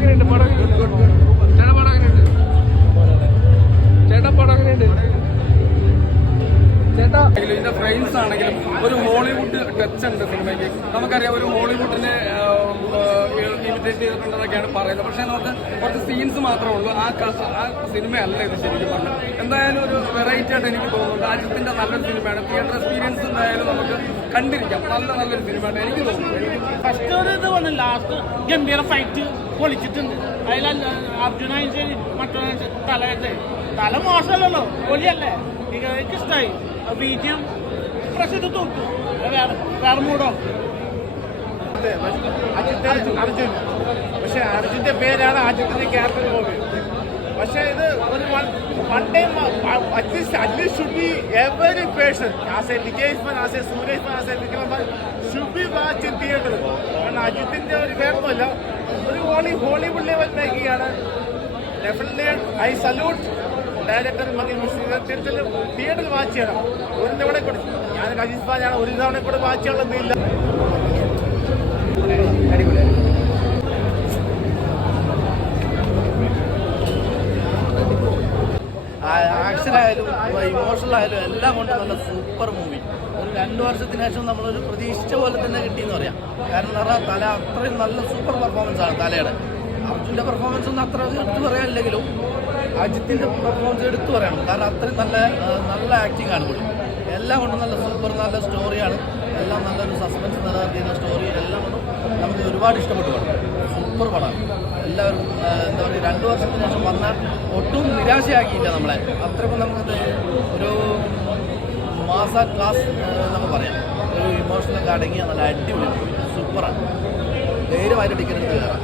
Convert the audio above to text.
എങ്ങനെയുണ്ട്? പടം ചേട്ടാ പടം എങ്ങനെയുണ്ട്? ചേട്ടാ പടം എങ്ങനെയുണ്ട്? ചേട്ടാ ഇതിന്റെ ഫ്രെയിംസ് ആണെങ്കിലും ഒരു ഹോളിവുഡ് ടച്ച് ഉണ്ട് സിനിമയ്ക്ക്. നമുക്കറിയാം ഒരു ഹോളിവുഡിനെ ഇമിറ്റേറ്റ് ചെയ്തിട്ടുണ്ടെന്നൊക്കെയാണ് പറയുന്നത്. പക്ഷേ നമുക്ക് കുറച്ച് സീൻസ് മാത്രമേ ഉള്ളൂ. ആ സിനിമയല്ല ഇത് ശരിക്കും പറഞ്ഞാൽ. എന്തായാലും ഒരു വെറൈറ്റി ആയിട്ട് എനിക്ക് തോന്നുന്നുണ്ട്. അജിത്തിന്റെ നല്ലൊരു സിനിമയാണ്. തിയേറ്റർ എക്സ്പീരിയൻസ് എന്തായാലും നമുക്ക് കണ്ടിരിക്കാം. നല്ലൊരു സിനിമയാണ് എനിക്ക് തോന്നുന്നു. ഫസ്റ്റ് ഒരു ഇത് വന്നു, ലാസ്റ്റ് ഗംഭീര ഫൈറ്റ് പൊളിച്ചിട്ടുണ്ട്. അതിൽ അർജുനായി മറ്റൊരു തല മോശമല്ലല്ലോ, പൊളിയല്ലേ? എനിക്ക് ഇഷ്ടമായി. ബീജിയം പ്രസിദ്ധ തോറ്റു, വേറെ മൂടോ. അർജുൻ, പക്ഷെ അർജുന്റെ പേരാണ് അജിത്തിന്റെ ക്യാപ്റ്റൻ മൂവി. പക്ഷെ ഇത് ഒരു one time at least should be every person as a Vijay fan, as a Suraj fan, as a Vikram fan should be watch in theatre. കാരണം അജിത്തിന്റെ ഒരു വേറൊന്നുമല്ല, ഒരു ഹോളിവുഡ് ലെവൽ മേക്കിംഗ് ആണ്. ഡെഫിനറ്റ്ലി ഐ സല്യൂട്ട് ഡയറക്ടർ തിയേറ്ററിൽ വാച്ച് ചെയ്യണം. ഒരു തവണ കൂടെ ഞാൻ അജിത് ഫാനാണ്, ഒരു തവണ കൂടെ വാച്ച് ചെയ്യാനുള്ളതില്ല. ആക്ഷനായാലും ഇമോഷണൽ ആയാലും എല്ലാം കൊണ്ട് നല്ല സൂപ്പർ മൂവി. ഒരു 2 വർഷത്തിന് ശേഷം നമ്മളൊരു പ്രതീക്ഷിച്ച പോലെ തന്നെ കിട്ടിയെന്ന് പറയാം. കാരണം എന്ന് പറഞ്ഞാൽ തല അത്രയും നല്ല സൂപ്പർ പെർഫോമൻസ് ആണ് തലയുടെ. അർജുൻ്റെ പെർഫോമൻസ് ഒന്നും അത്ര എടുത്തു പറയാനില്ലെങ്കിലും അജിത്തിന്റെ പെർഫോമൻസ് എടുത്തു പറയണം. കാരണം അത്രയും നല്ല ആക്ടിങ് ആണ് പുള്ളി. എല്ലാം കൊണ്ടും നല്ല സൂപ്പർ, നല്ല സ്റ്റോറിയാണ്. എല്ലാം നല്ലൊരു സസ്പെൻസ് നിലനിർത്തിയ സ്റ്റോറി. എല്ലാം കൊണ്ടും നമുക്ക് ഒരുപാട് ഇഷ്ടപ്പെട്ടു പടം. സൂപ്പർ പടം. എല്ലാവരും എന്താ പറയുക, 2 വർഷത്തിന് ശേഷം വന്നാൽ ഒട്ടും നിരാശയാക്കിയില്ല നമ്മളെ. അത്രയ്ക്കും നമുക്ക് ഒരു മാസ ക്ലാസ് നമുക്ക് പറയാം. ഒരു ഇമോഷണലൊക്കെ അടങ്ങിയ നല്ല അടിപൊളി സൂപ്പറാണ്. ധൈര്യമായിട്ട് ടിക്കറ്റ് എടുത്ത് കയറാം.